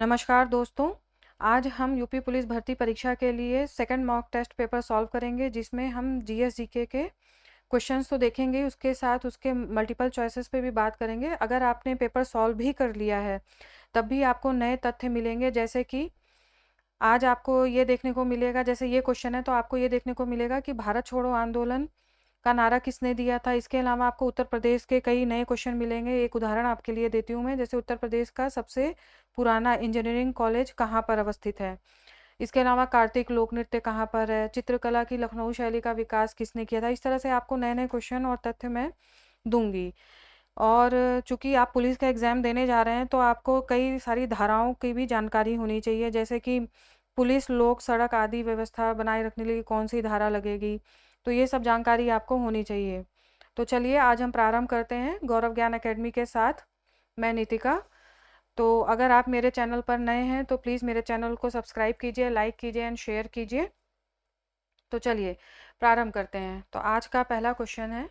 नमस्कार दोस्तों। आज हम यूपी पुलिस भर्ती परीक्षा के लिए second mock test paper solve करेंगे, जिसमें हम जीएस जीके के क्वेश्चंस तो देखेंगे, उसके साथ उसके मल्टीपल चॉइसेस पे भी बात करेंगे। अगर आपने पेपर सॉल्व भी कर लिया है तब भी आपको नए तथ्य मिलेंगे, जैसे कि आज आपको ये देखने को मिलेगा, जैसे ये क्वेश्चन है तो आपको ये देखने को मिलेगा कि भारत छोड़ो आंदोलन का नारा किसने दिया था। इसके अलावा आपको उत्तर प्रदेश के कई नए क्वेश्चन मिलेंगे। एक उदाहरण आपके लिए देती हूँ मैं, जैसे उत्तर प्रदेश का सबसे पुराना इंजीनियरिंग कॉलेज कहाँ पर अवस्थित है। इसके अलावा कार्तिक लोक नृत्य कहाँ पर है, चित्रकला की लखनऊ शैली का विकास किसने किया था। इस तरह से आपको नए नए क्वेश्चन और तथ्य मैं दूंगी। और चूंकि आप पुलिस का एग्ज़ाम देने जा रहे हैं तो आपको कई सारी धाराओं की भी जानकारी होनी चाहिए, जैसे कि पुलिस लोक सड़क आदि व्यवस्था बनाए रखने के लिए कौन सी धारा लगेगी। तो ये सब जानकारी आपको होनी चाहिए। तो चलिए आज हम प्रारंभ करते हैं गौरव ज्ञान एकेडमी के साथ। मैं नीतिका। तो अगर आप मेरे चैनल पर नए हैं तो प्लीज़ मेरे चैनल को सब्सक्राइब कीजिए, लाइक कीजिए एंड शेयर कीजिए। तो चलिए प्रारंभ करते हैं। तो आज का पहला क्वेश्चन है,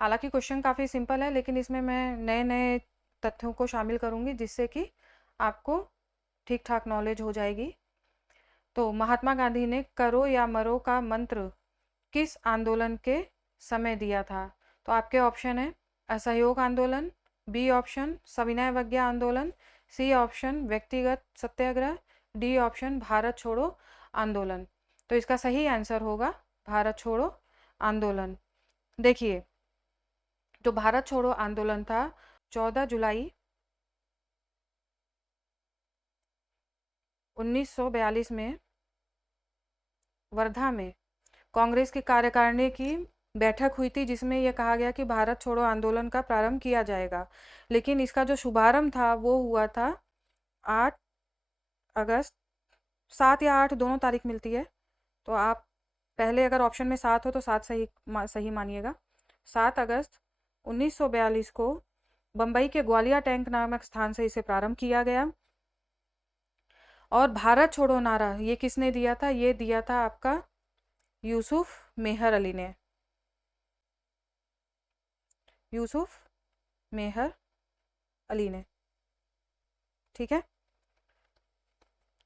हालांकि क्वेश्चन काफ़ी सिंपल है लेकिन इसमें मैं नए नए तथ्यों को शामिल करूंगी, जिससे कि आपको ठीक ठाक नॉलेज हो जाएगी। तो महात्मा गांधी ने करो या मरो का मंत्र किस आंदोलन के समय दिया था। तो आपके ऑप्शन है असहयोग आंदोलन, बी ऑप्शन सविनय अवज्ञा आंदोलन, सी ऑप्शन व्यक्तिगत सत्याग्रह, डी ऑप्शन भारत छोड़ो आंदोलन। तो इसका सही आंसर होगा भारत छोड़ो आंदोलन। देखिए, जो भारत छोड़ो आंदोलन था 14 जुलाई 1942 में वर्धा में कांग्रेस की कार्यकारिणी की बैठक हुई थी, जिसमें यह कहा गया कि भारत छोड़ो आंदोलन का प्रारंभ किया जाएगा। लेकिन इसका जो शुभारंभ था वो हुआ था 8 अगस्त, 7 या 8 दोनों तारीख मिलती है। तो आप पहले अगर ऑप्शन में 7 हो तो 7 सही मानिएगा। 7 अगस्त 1942 को बम्बई के ग्वालिया टैंक नामक स्थान से इसे प्रारंभ किया गया। और भारत छोड़ो नारा ये किसने दिया था? ये दिया था आपका यूसुफ मेहर अली ने। यूसुफ मेहर अली ने, ठीक है।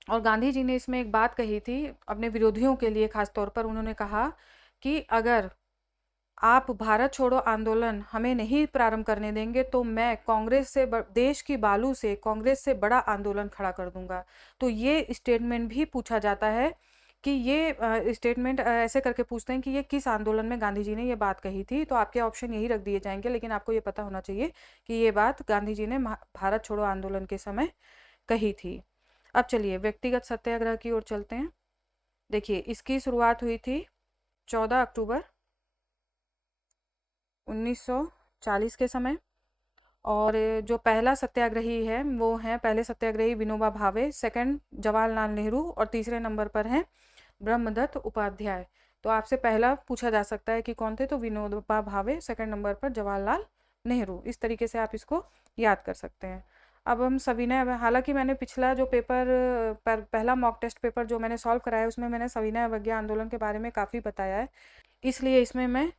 और गांधी जी ने इसमें एक बात कही थी अपने विरोधियों के लिए, खास तौर पर उन्होंने कहा कि अगर आप भारत छोड़ो आंदोलन हमें नहीं प्रारंभ करने देंगे तो मैं कांग्रेस से देश की बालू से कांग्रेस से बड़ा आंदोलन खड़ा कर दूंगा। तो ये स्टेटमेंट भी पूछा जाता है कि ये स्टेटमेंट ऐसे करके पूछते हैं कि ये किस आंदोलन में गांधी जी ने ये बात कही थी। तो आपके ऑप्शन यही रख दिए जाएंगे, लेकिन आपको ये पता होना चाहिए कि ये बात गांधी जी ने भारत छोड़ो आंदोलन के समय कही थी। अब चलिए व्यक्तिगत सत्याग्रह की ओर चलते हैं। देखिए, इसकी शुरुआत हुई थी 14 अक्टूबर 1940 के समय। और जो पहला सत्याग्रही है वो है, पहले सत्याग्रही विनोबा भावे, सेकंड जवाहरलाल नेहरू और तीसरे नंबर पर हैं ब्रह्मदत्त उपाध्याय। तो आपसे पहला पूछा जा सकता है कि कौन थे, तो विनोबा भावे, सेकंड नंबर पर जवाहरलाल नेहरू। इस तरीके से आप इसको याद कर सकते हैं। अब हम सविनय, हालांकि मैंने पिछला जो पेपर पहला मॉक टेस्ट पेपर जो मैंने सॉल्व कराया उसमें मैंने सविनय अवज्ञा आंदोलन के बारे में काफ़ी बताया है, इसलिए इसमें मैं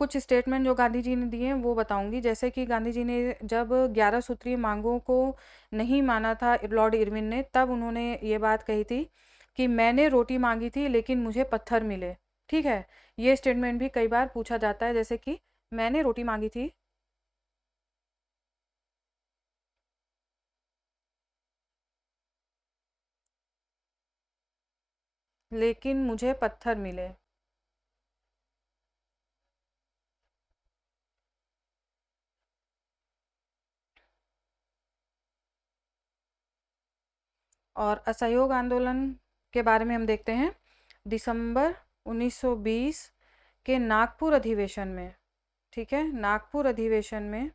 कुछ स्टेटमेंट जो गांधी जी ने दिए हैं वो बताऊंगी। जैसे कि गांधी जी ने जब 11 सूत्रीय मांगों को नहीं माना था लॉर्ड इरविन ने, तब उन्होंने ये बात कही थी कि मैंने रोटी मांगी थी लेकिन मुझे पत्थर मिले। ठीक है, ये स्टेटमेंट भी कई बार पूछा जाता है, जैसे कि मैंने रोटी मांगी थी लेकिन मुझे पत्थर मिले। और असहयोग आंदोलन के बारे में हम देखते हैं दिसंबर 1920 के नागपुर अधिवेशन में। ठीक है, नागपुर अधिवेशन में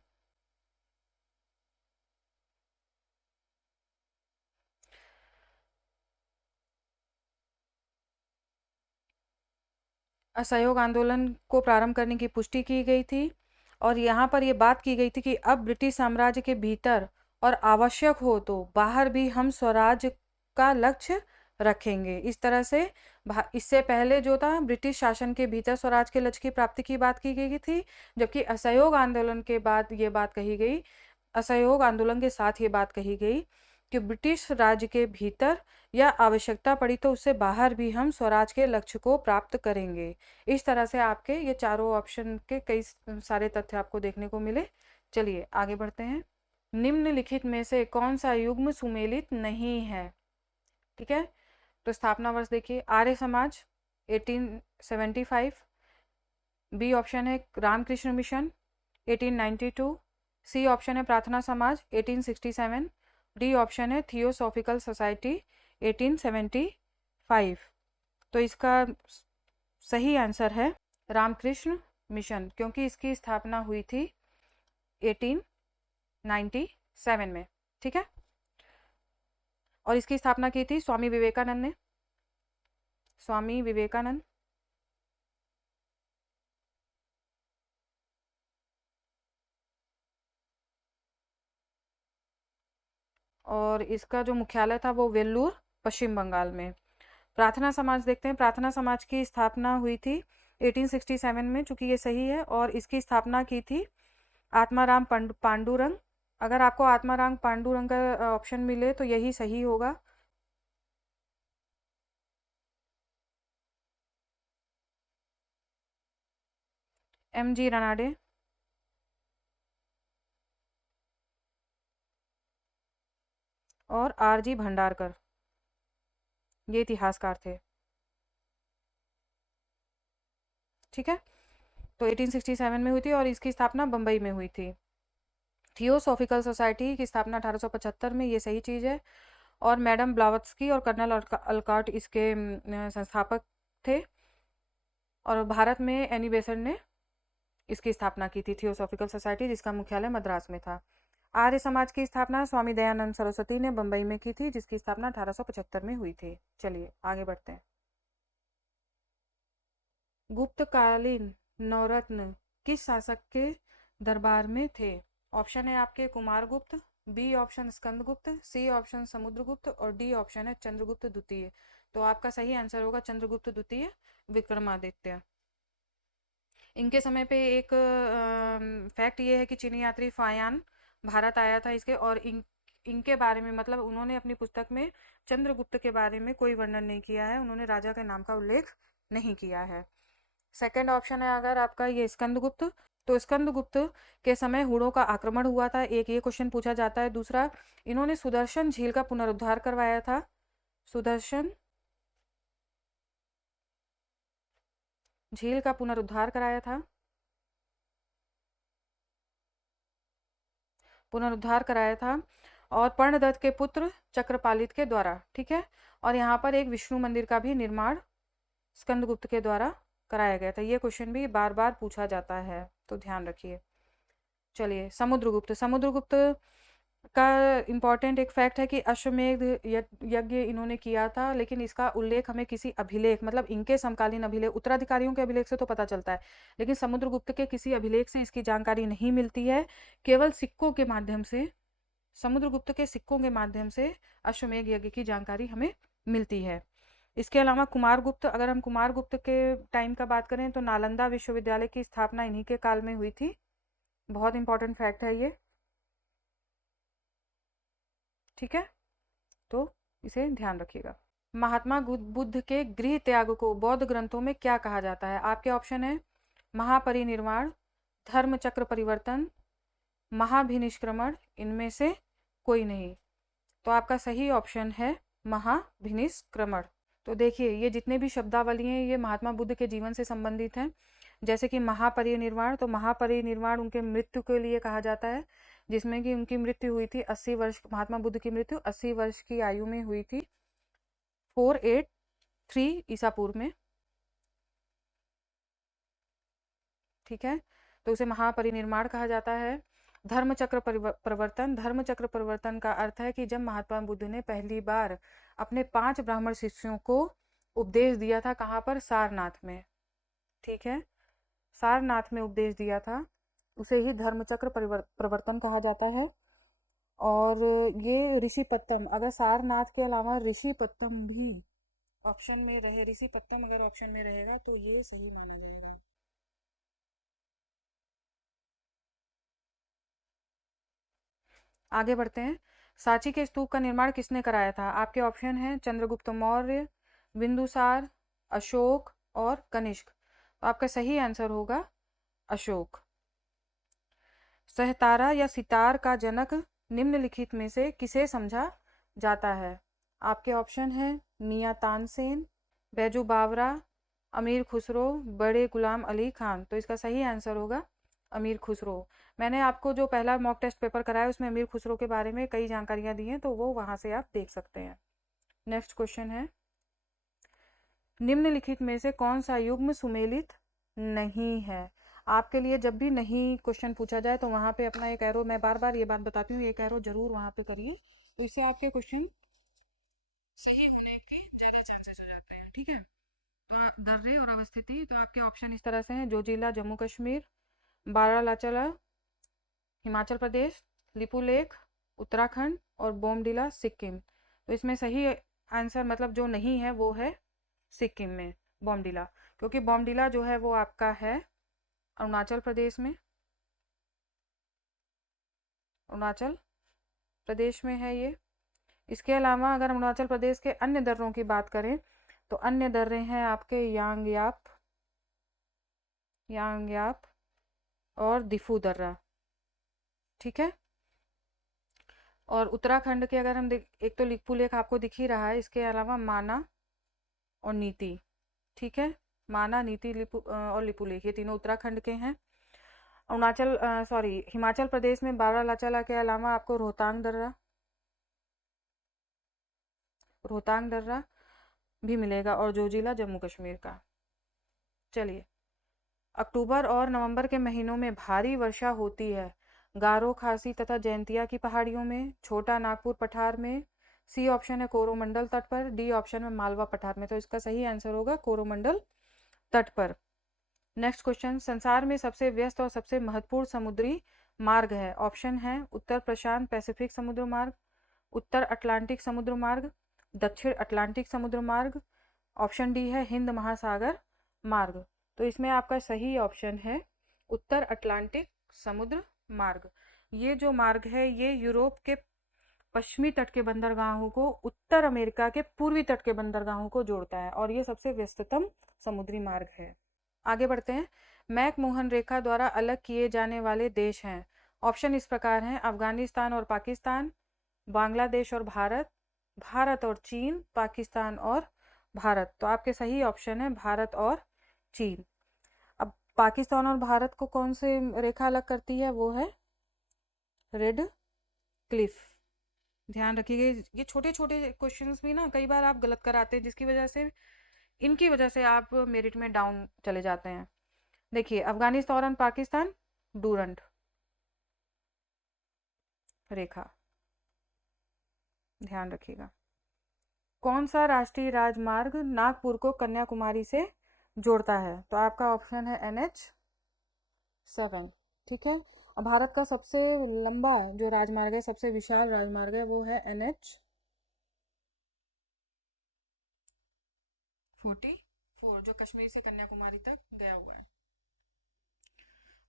असहयोग आंदोलन को प्रारंभ करने की पुष्टि की गई थी। और यहाँ पर ये बात की गई थी कि अब ब्रिटिश साम्राज्य के भीतर और आवश्यक हो तो बाहर भी हम स्वराज का लक्ष्य रखेंगे। इस तरह से इससे पहले जो था ब्रिटिश शासन के भीतर स्वराज के लक्ष्य की प्राप्ति की बात की गई थी, जबकि असहयोग आंदोलन के बाद ये बात कही गई, असहयोग आंदोलन के साथ ये बात कही गई कि ब्रिटिश राज्य के भीतर या आवश्यकता पड़ी तो उससे बाहर भी हम स्वराज के लक्ष्य को प्राप्त करेंगे। इस तरह से आपके ये चारों ऑप्शन के कई सारे तथ्य आपको देखने को मिले। चलिए आगे बढ़ते हैं। निम्नलिखित में से कौन सा युग्म सुमेलित नहीं है? ठीक है, तो स्थापना वर्ष देखिए, आर्य समाज 1875, बी ऑप्शन है रामकृष्ण मिशन 1892, सी ऑप्शन है प्रार्थना समाज 1867, डी ऑप्शन है थियोसॉफिकल सोसाइटी 1875। तो इसका सही आंसर है रामकृष्ण मिशन, क्योंकि इसकी स्थापना हुई थी 1897 में। ठीक है, और इसकी स्थापना की थी स्वामी विवेकानंद ने। स्वामी विवेकानंद। और इसका जो मुख्यालय था वो वेल्लूर, पश्चिम बंगाल में। प्रार्थना समाज देखते हैं। प्रार्थना समाज की स्थापना हुई थी 1867 में, चूंकि ये सही है, और इसकी स्थापना की थी आत्माराम पांडुरंग। अगर आपको आत्माराम पांडुरंग का ऑप्शन मिले तो यही सही होगा। MG रनाडे और RG भंडारकर, ये इतिहासकार थे। ठीक है, तो 1867 में हुई थी और इसकी स्थापना बम्बई में हुई थी। थियोसॉफिकल सोसाइटी की स्थापना 1875 में, ये सही चीज़ है। और मैडम ब्लावत्स्की और कर्नल अलकॉट इसके संस्थापक थे। और भारत में एनी बेसेंट ने इसकी स्थापना की थी, थियोसॉफिकल सोसाइटी, जिसका मुख्यालय मद्रास में था। आर्य समाज की स्थापना स्वामी दयानंद सरस्वती ने बंबई में की थी, जिसकी स्थापना 1875 में हुई थी। चलिए आगे बढ़ते हैं। गुप्तकालीन नवरत्न किस शासक के दरबार में थे? ऑप्शन है आपके Kumaragupta, B option Skandagupta, C option Samudragupta और डी ऑप्शन है चंद्रगुप्त द्वितीय। तो आपका सही आंसर होगा चंद्रगुप्त द्वितीय विक्रमादित्य। इनके समय पे एक फैक्ट ये है कि चीनी यात्री फायान भारत आया था इसके, और इनके बारे में, मतलब उन्होंने अपनी पुस्तक में चंद्रगुप्त के बारे में कोई वर्णन नहीं किया है, उन्होंने राजा के नाम का उल्लेख नहीं किया है। सेकंड ऑप्शन है अगर आपका ये स्कंदगुप्त, तो स्कंदगुप्त के समय हुड़ों का आक्रमण हुआ था, एक ये क्वेश्चन पूछा जाता है। दूसरा, इन्होंने सुदर्शन झील का पुनरुद्धार करवाया था। सुदर्शन झील का पुनरुद्धार कराया था, पुनरुद्धार कराया था, और पर्णदत्त के पुत्र चक्रपालित के द्वारा। ठीक है, और यहाँ पर एक विष्णु मंदिर का भी निर्माण स्कंदगुप्त के द्वारा कराया गया था। ये क्वेश्चन भी बार बार पूछा जाता है, तो ध्यान रखिए। चलिए समुद्रगुप्त। समुद्रगुप्त का इम्पॉर्टेंट एक फैक्ट है कि अश्वमेध यज्ञ इन्होंने किया था, लेकिन इसका उल्लेख हमें किसी अभिलेख, मतलब इनके समकालीन अभिलेख, उत्तराधिकारियों के अभिलेख से तो पता चलता है, लेकिन समुद्रगुप्त के किसी अभिलेख से इसकी जानकारी नहीं मिलती है। केवल सिक्कों के माध्यम से, समुद्रगुप्त के सिक्कों के माध्यम से अश्वमेध यज्ञ की जानकारी हमें मिलती है। इसके अलावा कुमारगुप्त, अगर हम कुमारगुप्त के टाइम का बात करें तो नालंदा विश्वविद्यालय की स्थापना इन्हीं के काल में हुई थी। बहुत इंपॉर्टेंट फैक्ट है ये। ठीक है, तो इसे ध्यान रखिएगा। महात्मा बुद्ध के गृह त्याग को बौद्ध ग्रंथों में क्या कहा जाता है? आपके ऑप्शन है महापरिनिर्वाण, धर्म चक्र परिवर्तन, महाभिनिष्क्रमण, इनमें से कोई नहीं। तो आपका सही ऑप्शन है महाभिनिष्क्रमण। तो देखिए, ये जितने भी शब्दावली हैं ये महात्मा बुद्ध के जीवन से संबंधित हैं। जैसे कि महापरिनिर्वाण, तो महापरिनिर्वाण उनके मृत्यु के लिए कहा जाता है, जिसमें कि उनकी मृत्यु हुई थी 80 वर्ष, महात्मा बुद्ध की मृत्यु 80 वर्ष की आयु में हुई थी, 483 ईसा पूर्व में। ठीक है, तो उसे महापरिनिर्वाण कहा जाता है। धर्म चक्र परिवर्तन, धर्म चक्र परिवर्तन का अर्थ है कि जब महात्मा बुद्ध ने पहली बार अपने 5 ब्राह्मण शिष्यों को उपदेश दिया था, कहाँ पर? सारनाथ में। ठीक है, सारनाथ में उपदेश दिया था, उसे ही धर्म चक्र परिवर्तन कहा जाता है। और ये ऋषिपत्तम, अगर सारनाथ के अलावा ऋषिपत्तम भी ऑप्शन में रहे, ऋषिपत्तम अगर ऑप्शन में रहेगा तो ये सही माना जाएगा। आगे बढ़ते हैं। सांची के स्तूप का निर्माण किसने कराया था? आपके ऑप्शन हैं चंद्रगुप्त मौर्य, बिंदुसार, अशोक और कनिष्क। तो आपका सही आंसर होगा अशोक। सहतारा या सितार का जनक निम्नलिखित में से किसे समझा जाता है? आपके ऑप्शन हैं मियाँ तानसेन, बैजू बावरा, अमीर खुसरो, बड़े गुलाम अली खान। तो इसका सही आंसर होगा अमीर खुसरो। मैंने आपको जो पहला मॉक टेस्ट पेपर कराया उसमें अमीर खुसरो के बारे में कई जानकारियां दी हैं, तो वो वहां से आप देख सकते हैं। नेक्स्ट क्वेश्चन है, निम्नलिखित में से कौन सा युग्म सुमेलित नहीं है? आपके लिए जब भी नहीं क्वेश्चन पूछा जाए तो वहां पे अपना एक एरो, मैं बार बार ये बात बताती हूँ, एक एरो जरूर वहां पे करिए, तो इससे आपके क्वेश्चन सही होने के ज्यादा चांसेस हो जाते हैं। ठीक है, तो दर्रे और अवस्थिति, तो आपके ऑप्शन इस तरह से हैं, जोजिला जम्मू कश्मीर, बारालाचला हिमाचल प्रदेश, लिपुलेख उत्तराखंड और बोमडिला सिक्किम। तो इसमें सही आंसर मतलब जो नहीं है वो है सिक्किम में बोमडिला, क्योंकि बोमडिला जो है वो आपका है अरुणाचल प्रदेश में, अरुणाचल प्रदेश में है ये। इसके अलावा अगर अरुणाचल प्रदेश के अन्य दर्रों की बात करें तो अन्य दर्रे हैं आपके यांगयाप और दिफू दर्रा। ठीक है, और उत्तराखंड के अगर हम एक तो लिपुलेख आपको दिख ही रहा है, इसके अलावा माना और नीति। ठीक है, माना, नीति, और लिपुलेख, ये तीनों उत्तराखंड के हैं। हिमाचल प्रदेश में बारालाचाला के अलावा आपको रोहतांग दर्रा भी मिलेगा और जोजिला जम्मू कश्मीर का। चलिए, अक्टूबर और नवंबर के महीनों में भारी वर्षा होती है गारो, खासी तथा जयंतिया की पहाड़ियों में, छोटा नागपुर पठार में, सी ऑप्शन है कोरोमंडल तट पर, डी ऑप्शन में मालवा पठार में। तो इसका सही आंसर होगा कोरोमंडल तट पर। नेक्स्ट क्वेश्चन, संसार में सबसे व्यस्त और सबसे महत्वपूर्ण समुद्री मार्ग है? ऑप्शन है उत्तर प्रशांत पैसिफिक समुद्र मार्ग, उत्तर अटलांटिक समुद्र मार्ग, दक्षिण अटलांटिक समुद्र मार्ग, ऑप्शन डी है हिंद महासागर मार्ग। तो इसमें आपका सही ऑप्शन है उत्तर अटलांटिक समुद्र मार्ग। ये जो मार्ग है ये यूरोप के पश्चिमी तट के बंदरगाहों को उत्तर अमेरिका के पूर्वी तट के बंदरगाहों को जोड़ता है और ये सबसे व्यस्ततम समुद्री मार्ग है। आगे बढ़ते हैं, मैक-मोहन रेखा द्वारा अलग किए जाने वाले देश हैं? ऑप्शन इस प्रकार हैं, अफगानिस्तान और पाकिस्तान, बांग्लादेश और भारत, भारत और चीन, पाकिस्तान और भारत। तो आपके सही ऑप्शन है भारत और चीन। अब पाकिस्तान और भारत को कौन से रेखा अलग करती है? वो है रेड क्लिफ। ध्यान रखिएगा, ये छोटे छोटे क्वेश्चंस भी ना कई बार आप गलत कराते हैं, जिसकी वजह से इनकी वजह से आप मेरिट में डाउन चले जाते हैं। देखिए, अफगानिस्तान और पाकिस्तान डूरंड रेखा, ध्यान रखिएगा। कौन सा राष्ट्रीय राजमार्ग नागपुर को कन्याकुमारी से जोड़ता है? तो आपका ऑप्शन है NH7। ठीक है, अब भारत का सबसे लंबा जो राजमार्ग है, सबसे विशाल राजमार्ग है, वो है NH44, जो कश्मीर से कन्याकुमारी तक गया हुआ है।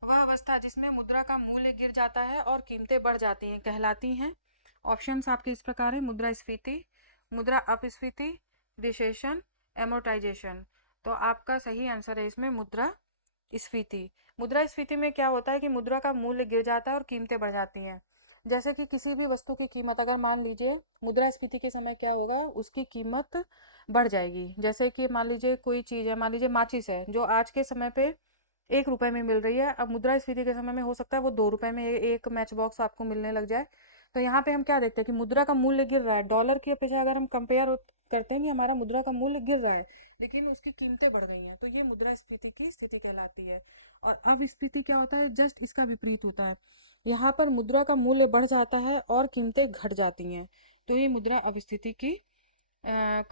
वह अवस्था जिसमें मुद्रा का मूल्य गिर जाता है और कीमतें बढ़ जाती हैं कहलाती हैं? ऑप्शंस आपके इस प्रकार है, मुद्रास्फीति, मुद्रा अपस्फीति, रिसेशन, एमोर्टाइजेशन। तो आपका सही आंसर है इसमें मुद्रास्फीति। मुद्रास्फीति में क्या होता है कि मुद्रा का मूल्य गिर जाता है और कीमतें बढ़ जाती हैं। जैसे कि किसी भी वस्तु की कीमत, अगर मान लीजिए मुद्रास्फीति के समय क्या होगा, उसकी कीमत बढ़ जाएगी। जैसे कि मान लीजिए कोई चीज़ है, मान लीजिए माचिस है, जो आज के समय पे 1 रुपए में मिल रही है, अब मुद्रास्फीति के समय में हो सकता है वो 2 रुपए में एक मैच बॉक्स आपको मिलने लग जाए। तो यहाँ पे हम क्या देखते हैं कि मुद्रा का मूल्य गिर रहा है। डॉलर की अपेक्षा अगर हम कंपेयर करते हैं कि हमारा मुद्रा का मूल्य गिर रहा है लेकिन उसकी कीमतें बढ़ गई हैं, तो ये मुद्रास्फीति की स्थिति कहलाती है। और अपस्फीति क्या होता है, जस्ट इसका विपरीत होता है। यहाँ पर मुद्रा का मूल्य बढ़ जाता है और कीमतें घट जाती हैं, तो ये मुद्रा अपस्फीति की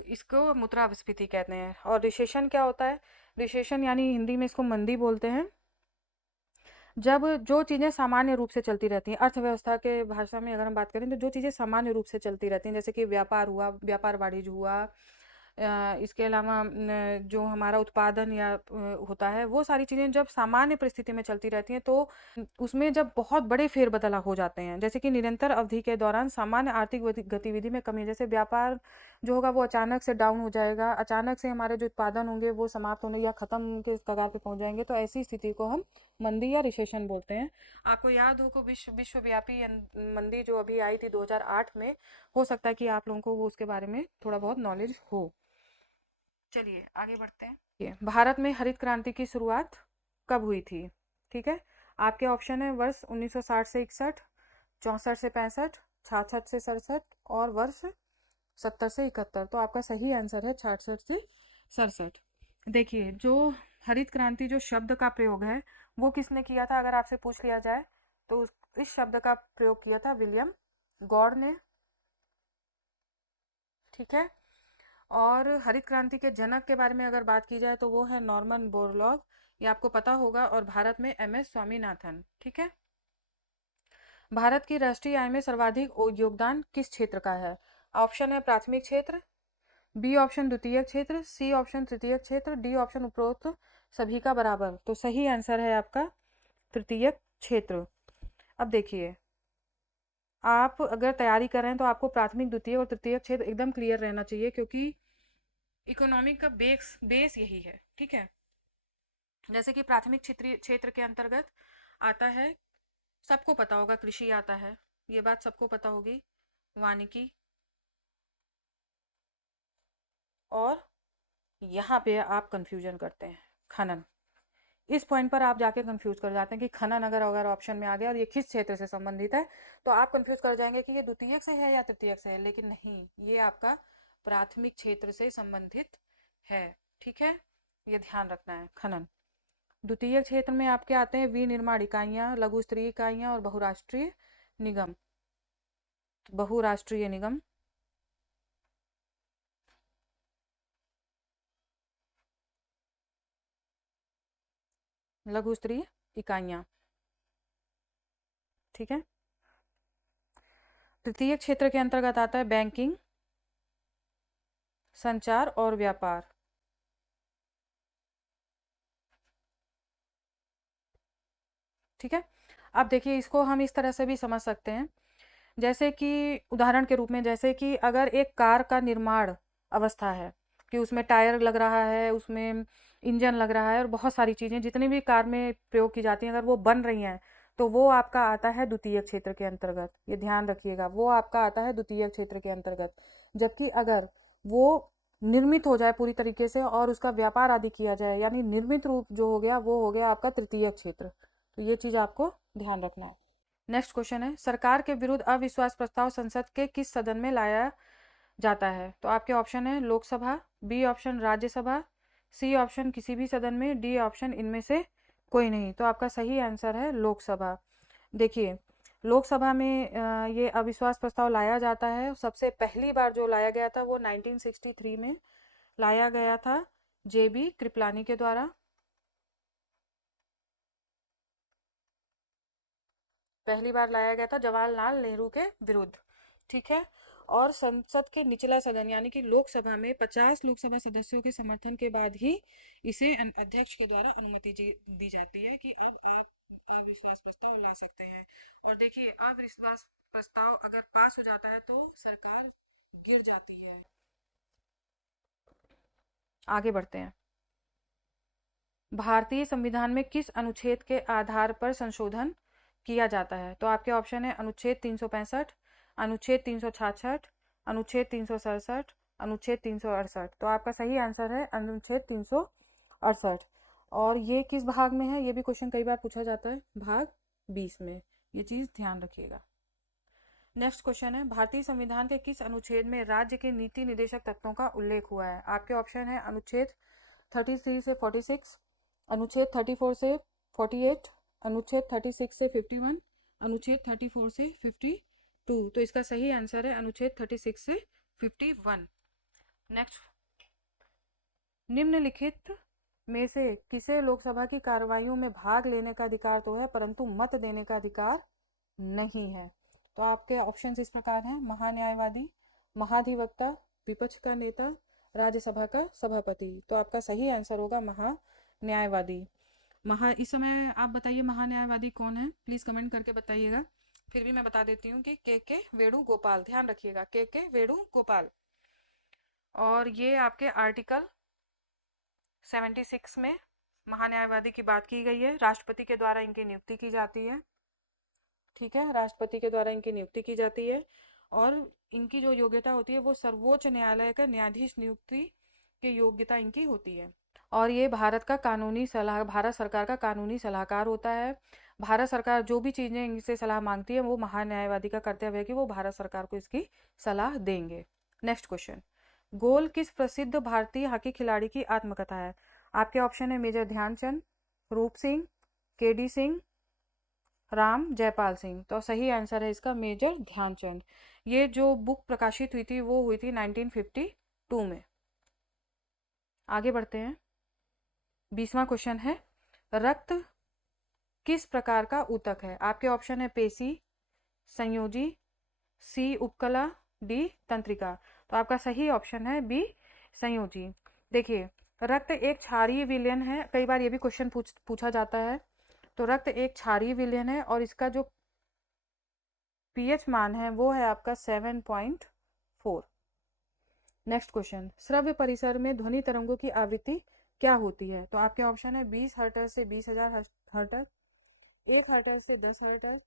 इसको मुद्रा अपस्फीति कहते हैं। और रिसेशन क्या होता है? रिसेशन यानी हिंदी में इसको मंदी बोलते हैं। जब जो चीज़ें सामान्य रूप से चलती रहती हैं, अर्थव्यवस्था के भाषा में अगर हम बात करें तो जो चीज़ें सामान्य रूप से चलती रहती हैं, जैसे कि व्यापार हुआ, व्यापार वाणिज्य हुआ, इसके अलावा जो हमारा उत्पादन या होता है, वो सारी चीज़ें जब सामान्य परिस्थिति में चलती रहती हैं, तो उसमें जब बहुत बड़े फेरबदल हो जाते हैं, जैसे कि निरंतर अवधि के दौरान सामान्य आर्थिक गतिविधि में कमी, जैसे व्यापार जो होगा वो अचानक से डाउन हो जाएगा, अचानक से हमारे जो उत्पादन होंगे वो समाप्त होने या ख़त्म के कगार पे पहुंच जाएंगे, तो ऐसी स्थिति को हम मंदी या रिसेशन बोलते हैं। आपको याद हो को विश्वव्यापी मंदी जो अभी आई थी 2008 में, हो सकता है कि आप लोगों को वो उसके बारे में थोड़ा बहुत नॉलेज हो। चलिए आगे बढ़ते हैं। ये भारत में हरित क्रांति की शुरुआत कब हुई थी? ठीक है, आपके ऑप्शन है वर्ष 1960 से 61, 64 से 65, 66 से 67 और वर्ष 70 से 71। तो आपका सही आंसर है 66 से 67। देखिए, जो हरित क्रांति जो शब्द का प्रयोग है वो किसने किया था, अगर आपसे पूछ लिया जाए तो इस शब्द का प्रयोग किया था विलियम गॉड ने। ठीक है, और हरित क्रांति के जनक के बारे में अगर बात की जाए तो वो है नॉर्मन बोरलॉग, ये आपको पता होगा, और भारत में MS स्वामीनाथन। ठीक है, भारत की राष्ट्रीय आय में सर्वाधिक योगदान किस क्षेत्र का है? ऑप्शन है प्राथमिक क्षेत्र, बी ऑप्शन द्वितीय क्षेत्र, सी ऑप्शन तृतीय क्षेत्र, डी ऑप्शन उपरोक्त सभी का बराबर। तो सही आंसर है आपका तृतीय क्षेत्र। अब देखिए, आप अगर तैयारी कर रहे हैं तो आपको प्राथमिक, द्वितीय और तृतीय क्षेत्र एकदम क्लियर रहना चाहिए, क्योंकि इकोनॉमिक का बेस यही है। ठीक है, जैसे कि प्राथमिक क्षेत्र के अंतर्गत आता है, सबको पता होगा, कृषि आता है, ये बात सबको पता होगी, वानिकी, और यहाँ पे आप कंफ्यूजन करते हैं खनन। इस पॉइंट पर आप जाके कंफ्यूज कर जाते हैं कि खनन अगर अगर ऑप्शन में आ गया और ये किस क्षेत्र से संबंधित है, तो आप कंफ्यूज कर जाएंगे कि ये द्वितीयक से है या तृतीयक से है, लेकिन नहीं, ये आपका प्राथमिक क्षेत्र से संबंधित है। ठीक है, ये ध्यान रखना है। खनन द्वितीय क्षेत्र में आपके आते हैं विनिर्माण इकाइयां, लघु स्तरीय इकाइयां और बहुराष्ट्रीय निगम। बहुराष्ट्रीय निगम, लघु स्तरीय इकाइयां। ठीक है, तृतीय क्षेत्र के अंतर्गत आता है बैंकिंग, संचार और व्यापार। ठीक है, अब देखिए, इसको हम इस तरह से भी समझ सकते हैं, जैसे कि उदाहरण के रूप में, जैसे कि अगर एक कार का निर्माण अवस्था है कि उसमें टायर लग रहा है, उसमें इंजन लग रहा है और बहुत सारी चीज़ें जितनी भी कार में प्रयोग की जाती हैं, अगर वो बन रही हैं, तो वो आपका आता है द्वितीय क्षेत्र के अंतर्गत। ये ध्यान रखिएगा, वो आपका आता है द्वितीय क्षेत्र के अंतर्गत। जबकि अगर वो निर्मित हो जाए पूरी तरीके से और उसका व्यापार आदि किया जाए, यानी निर्मित रूप जो हो गया, वो हो गया आपका तृतीय क्षेत्र। तो ये चीज़ आपको ध्यान रखना है। नेक्स्ट क्वेश्चन है, सरकार के विरुद्ध अविश्वास प्रस्ताव संसद के किस सदन में लाया जाता है? तो आपके ऑप्शन है Lok Sabha, B option Rajya Sabha, C option किसी भी सदन में, डी ऑप्शन इनमें से कोई नहीं। तो आपका सही आंसर है लोकसभा। देखिए, लोकसभा में ये अविश्वास प्रस्ताव लाया जाता है। सबसे पहली बार जो लाया गया था वो 1963 में लाया गया था, JB कृपलानी के द्वारा। पहली बार लाया गया था जवाहरलाल नेहरू के विरुद्ध। ठीक है, और संसद के निचला सदन यानी कि लोकसभा में 50 लोकसभा सदस्यों के समर्थन के बाद ही इसे अध्यक्ष के द्वारा अनुमति दी जाती है कि अब आप अविश्वास प्रस्ताव ला सकते हैं। और देखिए, अविश्वास प्रस्ताव अगर पास हो जाता है तो सरकार गिर जाती है। आगे बढ़ते हैं। भारतीय संविधान में किस अनुच्छेद के आधार पर संशोधन किया जाता है? तो आपके ऑप्शन है अनुच्छेद 365, अनुच्छेद 366, अनुच्छेद 367, अनुच्छेद 368। तो आपका सही आंसर है अनुच्छेद 368। और ये किस भाग में है, ये भी क्वेश्चन कई बार पूछा जाता है, भाग 20 में। ये चीज़ ध्यान रखिएगा। नेक्स्ट क्वेश्चन है, भारतीय संविधान के किस अनुच्छेद में राज्य के नीति निर्देशक तत्वों का उल्लेख हुआ है? आपके ऑप्शन है अनुच्छेद 33 से 46, अनुच्छेद 34 से 48, अनुच्छेद 36 से 51, अनुच्छेद 34 से 52। तो इसका सही आंसर है अनुच्छेद 36 से 51। नेक्स्ट, निम्नलिखित में से किसे लोकसभा की कार्रवाइयों में भाग लेने का अधिकार तो है परंतु मत देने का अधिकार नहीं है? तो आपके ऑप्शंस इस प्रकार हैं, महान्यायवादी, महाधिवक्ता, विपक्ष का नेता, राज्यसभा का सभापति। तो आपका सही आंसर होगा महान्यायवादी। इस समय आप बताइए महान्यायवादी कौन है, प्लीज कमेंट करके बताइएगा। फिर भी मैं बता देती हूँ कि के वेणुगोपाल, ध्यान रखिएगा, के वेणुगोपाल। और ये आपके आर्टिकल 76 में महान्यायवादी की बात की गई है। राष्ट्रपति के द्वारा इनकी नियुक्ति की जाती है, ठीक है, राष्ट्रपति के द्वारा इनकी नियुक्ति की जाती है। और इनकी जो योग्यता होती है वो सर्वोच्च न्यायालय का न्यायाधीश नियुक्ति की योग्यता इनकी होती है। और ये भारत सरकार का कानूनी सलाहकार होता है। भारत सरकार जो भी चीज़ें इनसे सलाह मांगती है वो महान्यायवादी का कर्तव्य है कि वो भारत सरकार को इसकी सलाह देंगे। नेक्स्ट क्वेश्चन, गोल किस प्रसिद्ध भारतीय हॉकी खिलाड़ी की आत्मकथा है? आपके ऑप्शन है मेजर ध्यानचंद, रूप सिंह, केडी सिंह, राम जयपाल सिंह। तो सही आंसर है इसका मेजर ध्यानचंद। ये जो बुक प्रकाशित हुई थी वो हुई थी 1952 में। आगे बढ़ते हैं। 20वां क्वेश्चन है, रक्त किस प्रकार का ऊतक है? आपके ऑप्शन है पेशी, संयोजी, सी उपकला, डी तंत्रिका। तो आपका सही ऑप्शन है बी संयोजी। देखिए, रक्त एक क्षारीय विलयन है, कई बार ये भी क्वेश्चन पूछा जाता है। तो रक्त एक क्षारीय विलयन है और इसका जो पीएच मान है वो है आपका 7.4। नेक्स्ट क्वेश्चन, श्रव्य परिसर में ध्वनि तरंगों की आवृत्ति क्या होती है? तो आपके ऑप्शन है 20 हर्ट्ज से 20,000 हर्ट्ज, 1 हर्ट्ज से 10 हर्ट्ज,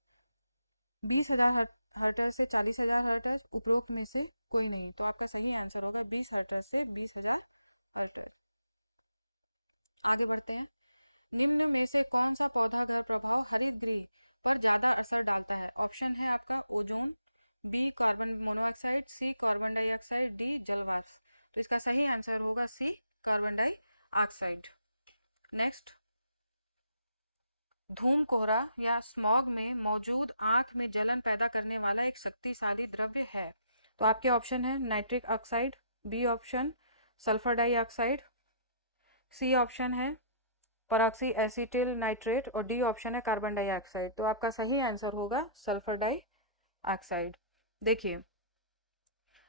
20,000 हर्ट्ज से 40,000 हर्ट्ज, उपरोक्त में से कोई नहीं। तो आपका सही आंसर होगा 20 हर्ट्ज से 20,000 हर्ट्ज। आगे बढ़ते हैं। निम्न में से कौन सा पौधागत प्रभाव हरित गृह पर ज्यादा असर डालता है? ऑप्शन है आपका ओजोन, बी कार्बन मोनोऑक्साइड, सी कार्बन डाइऑक्साइड, डी जलवाष्प। तो इसका सही आंसर होगा सी कार्बन डाइऑक्साइड। नेक्स्ट, धूम कोहरा या स्मॉग में मौजूद आंख में जलन पैदा करने वाला एक शक्तिशाली द्रव्य है। तो आपके ऑप्शन है nitric oxide, B option sulphur dioxide, C option है परऑक्सी एसिटिल नाइट्रेट और डी ऑप्शन है कार्बन डाइऑक्साइड। तो आपका सही आंसर होगा सल्फर डाइऑक्साइड। देखिए,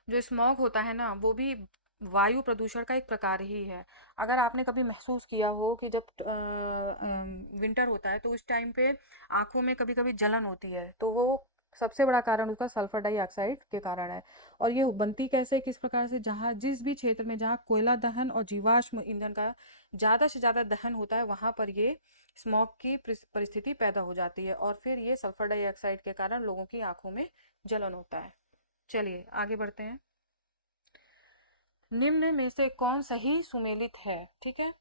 जो स्मॉग होता है ना वो भी वायु प्रदूषण का एक प्रकार ही है। अगर आपने कभी महसूस किया हो कि जब विंटर होता है तो उस टाइम पे आंखों में कभी कभी जलन होती है, तो वो सबसे बड़ा कारण उसका सल्फर डाइऑक्साइड के कारण है। और ये बनती कैसे, किस प्रकार से, जहाँ जिस भी क्षेत्र में जहाँ कोयला दहन और जीवाश्म ईंधन का ज़्यादा से ज़्यादा दहन होता है वहाँ पर ये स्मॉग की परिस्थिति पैदा हो जाती है और फिर ये सल्फर डाइऑक्साइड के कारण लोगों की आंखों में जलन होता है। चलिए आगे बढ़ते हैं। निम्न में से कौन सही सुमेलित है? ठीक है,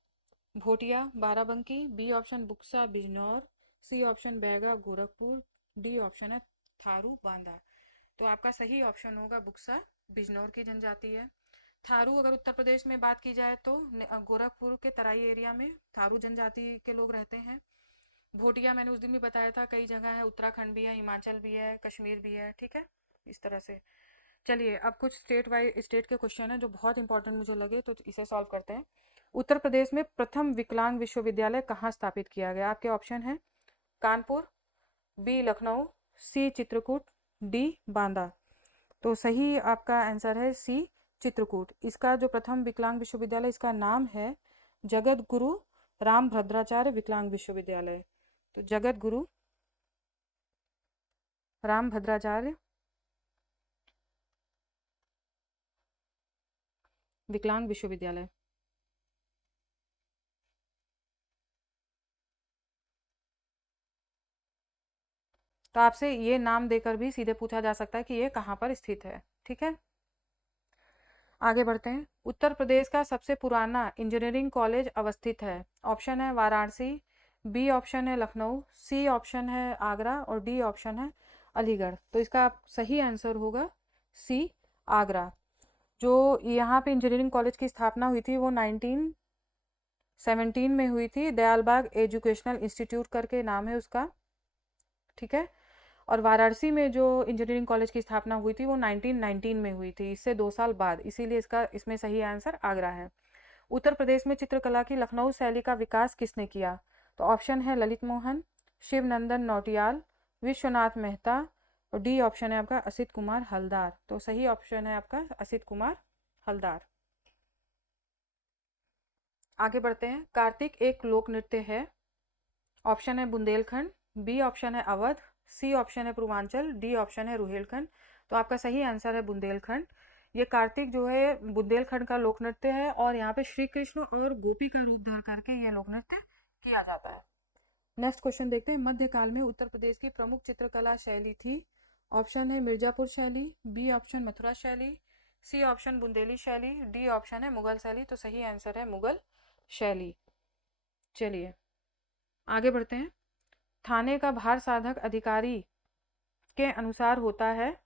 Bhotia Barabanki, B option Buksa Bijnor, C option Baiga Gorakhpur, D option है थारू बांदा। तो आपका सही ऑप्शन होगा बुक्सा बिजनौर की जनजाति है। थारू अगर उत्तर प्रदेश में बात की जाए तो गोरखपुर के तराई एरिया में थारू जनजाति के लोग रहते हैं। भोटिया मैंने उस दिन भी बताया था, कई जगह है, उत्तराखंड भी है, हिमाचल भी है, कश्मीर भी है, ठीक है, इस तरह से। चलिए अब कुछ स्टेट के क्वेश्चन है जो बहुत इंपॉर्टेंट मुझे लगे, तो इसे सॉल्व करते हैं। उत्तर प्रदेश में प्रथम विकलांग विश्वविद्यालय कहाँ स्थापित किया गया? आपके ऑप्शन है कानपुर, बी लखनऊ, सी चित्रकूट, डी बांदा। तो सही आपका आंसर है सी चित्रकूट। इसका जो प्रथम विकलांग विश्वविद्यालय, इसका नाम है जगत गुरु रामभद्राचार्य विकलांग विश्वविद्यालय। तो जगत गुरु रामभद्राचार्य विकलांग विश्वविद्यालय। तो आपसे ये नाम देकर भी सीधे पूछा जा सकता है कि ये कहाँ पर स्थित है, ठीक है। आगे बढ़ते हैं। उत्तर प्रदेश का सबसे पुराना इंजीनियरिंग कॉलेज अवस्थित है? ऑप्शन है वाराणसी, बी ऑप्शन है लखनऊ, सी ऑप्शन है आगरा और डी ऑप्शन है अलीगढ़। तो इसका सही आंसर होगा सी आगरा। जो यहाँ पे इंजीनियरिंग कॉलेज की स्थापना हुई थी वो 1917 में हुई थी। दयालबाग एजुकेशनल इंस्टीट्यूट करके नाम है उसका, ठीक है। और वाराणसी में जो इंजीनियरिंग कॉलेज की स्थापना हुई थी वो 1919 में हुई थी, इससे 2 साल बाद, इसीलिए इसमें सही आंसर आगरा है। उत्तर प्रदेश में चित्रकला की लखनऊ शैली का विकास किसने किया? तो ऑप्शन है ललित मोहन, शिवनंदन नौटियाल, विश्वनाथ मेहता और डी ऑप्शन है आपका असित कुमार हलदार। तो सही ऑप्शन है आपका असित कुमार हलदार। आगे बढ़ते हैं। कार्तिक एक लोक नृत्य है। ऑप्शन है बुंदेलखंड, बी ऑप्शन है अवध, सी ऑप्शन है पूर्वांचल, डी ऑप्शन है रुहेलखंड। तो आपका सही आंसर है बुंदेलखंड। ये कार्तिक जो है बुंदेलखंड का लोक नृत्य है और यहाँ पे श्री कृष्ण और गोपी का रूप धर करके ये लोक नृत्य किया जाता है। नेक्स्ट क्वेश्चन देखते हैं। मध्यकाल में उत्तर प्रदेश की प्रमुख चित्रकला शैली थी। ऑप्शन है मिर्जापुर शैली, बी ऑप्शन मथुरा शैली, सी ऑप्शन बुंदेली शैली, डी ऑप्शन है मुगल शैली। तो सही आंसर है मुगल शैली। चलिए आगे बढ़ते हैं। थाने का भार साधक अधिकारी के अनुसार होता है।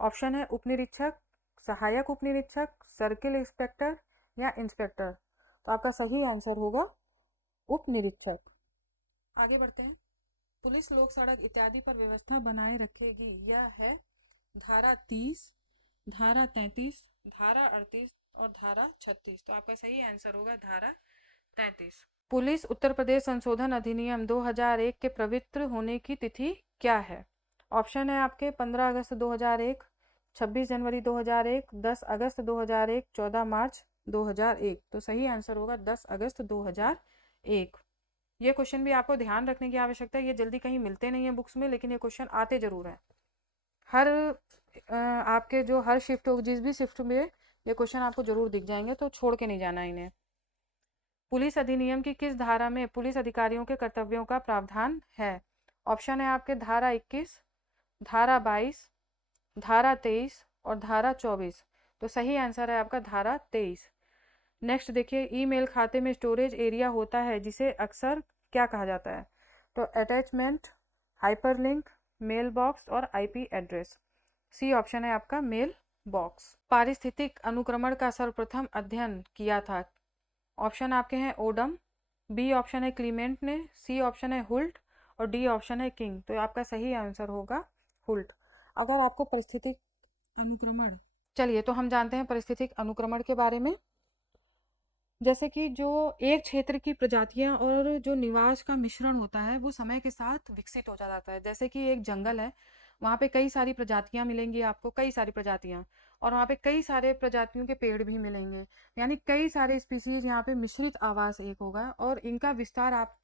ऑप्शन है उपनिरीक्षक, सहायक उपनिरीक्षक, सर्किल इंस्पेक्टर या इंस्पेक्टर। तो आपका सही आंसर होगा उपनिरीक्षक। आगे बढ़ते हैं। पुलिस लोक सड़क इत्यादि पर व्यवस्था बनाए रखेगी। यह है धारा 30, धारा 33, धारा 38 और धारा 36। तो आपका सही आंसर होगा धारा 33। पुलिस उत्तर प्रदेश संशोधन अधिनियम 2001 के प्रवृत्त होने की तिथि क्या है? ऑप्शन है आपके 15 अगस्त 2001, 26 जनवरी 2001, 10 अगस्त 2001, 14 मार्च 2001। तो सही आंसर होगा 10 अगस्त 2001। ये क्वेश्चन भी आपको ध्यान रखने की आवश्यकता है। ये जल्दी कहीं मिलते नहीं है बुक्स में, लेकिन ये क्वेश्चन आते जरूर हैं। हर आपके जो हर शिफ्ट हो, जिस भी शिफ्ट में ये क्वेश्चन आपको जरूर दिख जाएंगे, तो छोड़ के नहीं जाना इन्हें। पुलिस अधिनियम की किस धारा में पुलिस अधिकारियों के कर्तव्यों का प्रावधान है? ऑप्शन है आपके धारा 21, धारा 22, धारा 23 और धारा 24। तो सही आंसर है आपका धारा 23। नेक्स्ट देखिए, ईमेल खाते में स्टोरेज एरिया होता है जिसे अक्सर क्या कहा जाता है? तो अटैचमेंट, हाइपरलिंक, मेल बॉक्स और आईपी एड्रेस। सी ऑप्शन है आपका मेल बॉक्स। पारिस्थितिक अनुक्रमण का सर्वप्रथम अध्ययन किया था। ऑप्शन आपके हैं ओडम, बी ऑप्शन है क्लीमेंट ने, सी ऑप्शन है हुल्ट और डी ऑप्शन है किंग। तो आपका सही आंसर होगा हुल्ट। अगर आपको परिस्थितिक अनुक्रमण, चलिए तो हम जानते हैं परिस्थितिक अनुक्रमण के बारे में। जैसे कि जो एक क्षेत्र की प्रजातियां और जो निवास का मिश्रण होता है वो समय के साथ विकसित हो जाता है। जैसे कि एक जंगल है, वहाँ पे कई सारी प्रजातियां मिलेंगी आपको, कई सारी प्रजातियां, और वहाँ पे कई सारे प्रजातियों के पेड़ भी मिलेंगे। यानी कई सारे स्पीसीज यहाँ पे मिश्रित आवास एक होगा और इनका विस्तार आप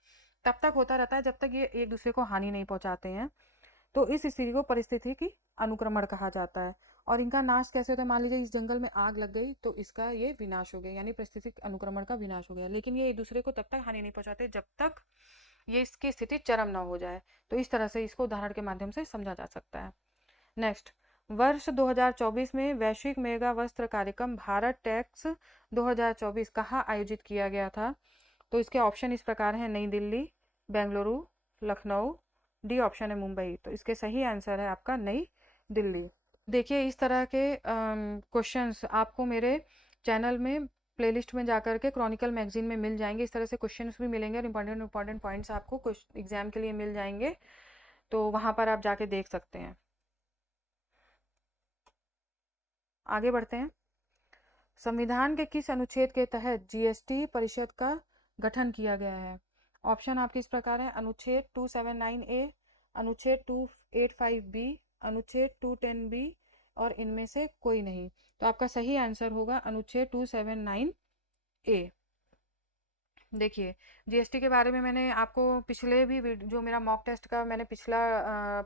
तब तक होता रहता है जब तक ये एक दूसरे को हानि नहीं पहुंचाते हैं। तो इस स्थिति को परिस्थितिकी अनुक्रमण कहा जाता है। और इनका नाश कैसे होता है? मान लीजिए इस जंगल में आग लग गई तो इसका ये विनाश हो गया, यानी परिस्थितिक अनुक्रमण का विनाश हो गया। लेकिन ये एक दूसरे को तब तक हानि नहीं पहुंचाते जब तक ये इसकी स्थिति चरम ना हो जाए। तो इस तरह से इसको उदाहरण के माध्यम से समझा जा सकता है। नेक्स्ट, वर्ष 2024 में वैश्विक मेगा वस्त्र कार्यक्रम भारत टैक्स 2024 कहाँ आयोजित किया गया था? तो इसके ऑप्शन इस प्रकार हैं, नई दिल्ली, बेंगलुरु, लखनऊ, डी ऑप्शन है मुंबई। तो इसके सही आंसर है आपका नई दिल्ली। देखिए इस तरह के क्वेश्चंस आपको मेरे चैनल में प्लेलिस्ट में जाकर के क्रॉनिकल मैगजीन में मिल जाएंगे। इस तरह से क्वेश्चंस भी मिलेंगे और इंपॉर्टेंट पॉइंट्स आपको एग्जाम के लिए मिल जाएंगे, तो वहाँ पर आप जाके देख सकते हैं। आगे बढ़ते हैं। संविधान के किस अनुच्छेद के तहत जीएसटी परिषद का गठन किया गया है? ऑप्शन आपके इस प्रकार है, अनुच्छेद 279A, अनुच्छेद 285B, अनुच्छेद 210B और इनमें से कोई नहीं। तो आपका सही आंसर होगा अनुच्छेद 279A। देखिए जीएसटी के बारे में मैंने आपको पिछले भी जो मेरा मॉक टेस्ट का मैंने पिछला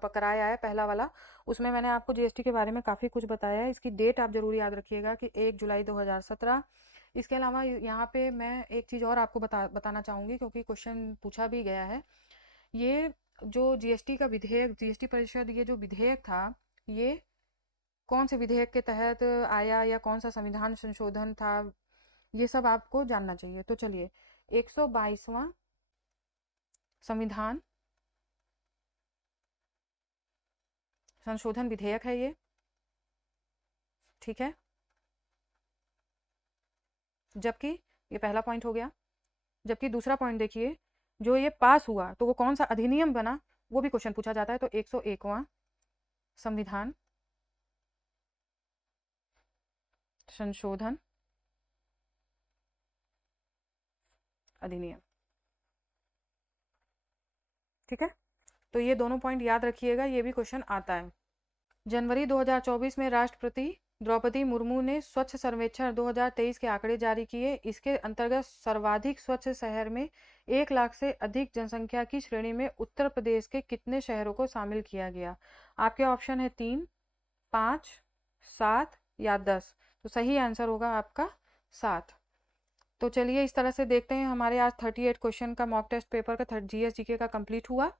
पकड़ाया है पहला वाला, उसमें मैंने आपको जीएसटी के बारे में काफ़ी कुछ बताया है। इसकी डेट आप ज़रूर याद रखिएगा कि 1 जुलाई 2017। इसके अलावा यहाँ पे मैं एक चीज़ और आपको बताना चाहूँगी, क्योंकि क्वेश्चन पूछा भी गया है। ये जो जीएसटी का विधेयक, जीएसटी परिषद, ये जो विधेयक था, ये कौन से विधेयक के तहत आया या कौन सा संविधान संशोधन था, ये सब आपको जानना चाहिए। तो चलिए, 122वां संविधान संशोधन विधेयक है ये, ठीक है। जबकि ये पहला पॉइंट हो गया। जबकि दूसरा पॉइंट देखिए, जो ये पास हुआ तो वो कौन सा अधिनियम बना, वो भी क्वेश्चन पूछा जाता है। तो 101वां संविधान संशोधन अधिनियम, ठीक है। तो ये दोनों पॉइंट याद रखिएगा, ये भी क्वेश्चन आता है। जनवरी 2024 में राष्ट्रपति द्रौपदी मुर्मू ने स्वच्छ सर्वेक्षण 2023 के आंकड़े जारी किए। इसके अंतर्गत सर्वाधिक स्वच्छ शहर में 1 लाख से अधिक जनसंख्या की श्रेणी में उत्तर प्रदेश के कितने शहरों को शामिल किया गया? आपके ऑप्शन है 3, 5, 7 या 10। तो सही आंसर होगा आपका 7। तो चलिए इस तरह से देखते हैं, हमारे आज 38 क्वेश्चन का मॉक टेस्ट पेपर का GS GK का कंप्लीट हुआ।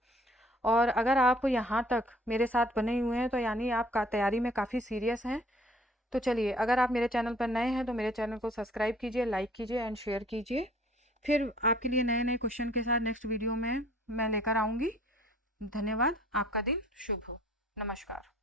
और अगर आप यहाँ तक मेरे साथ बने हुए हैं तो यानी आप तैयारी में काफ़ी सीरियस हैं। तो चलिए, अगर आप मेरे चैनल पर नए हैं तो मेरे चैनल को सब्सक्राइब कीजिए, लाइक कीजिए एंड शेयर कीजिए। फिर आपके लिए नए नए क्वेश्चन के साथ नेक्स्ट वीडियो में मैं लेकर आऊँगी। धन्यवाद। आपका दिन शुभ हो। नमस्कार।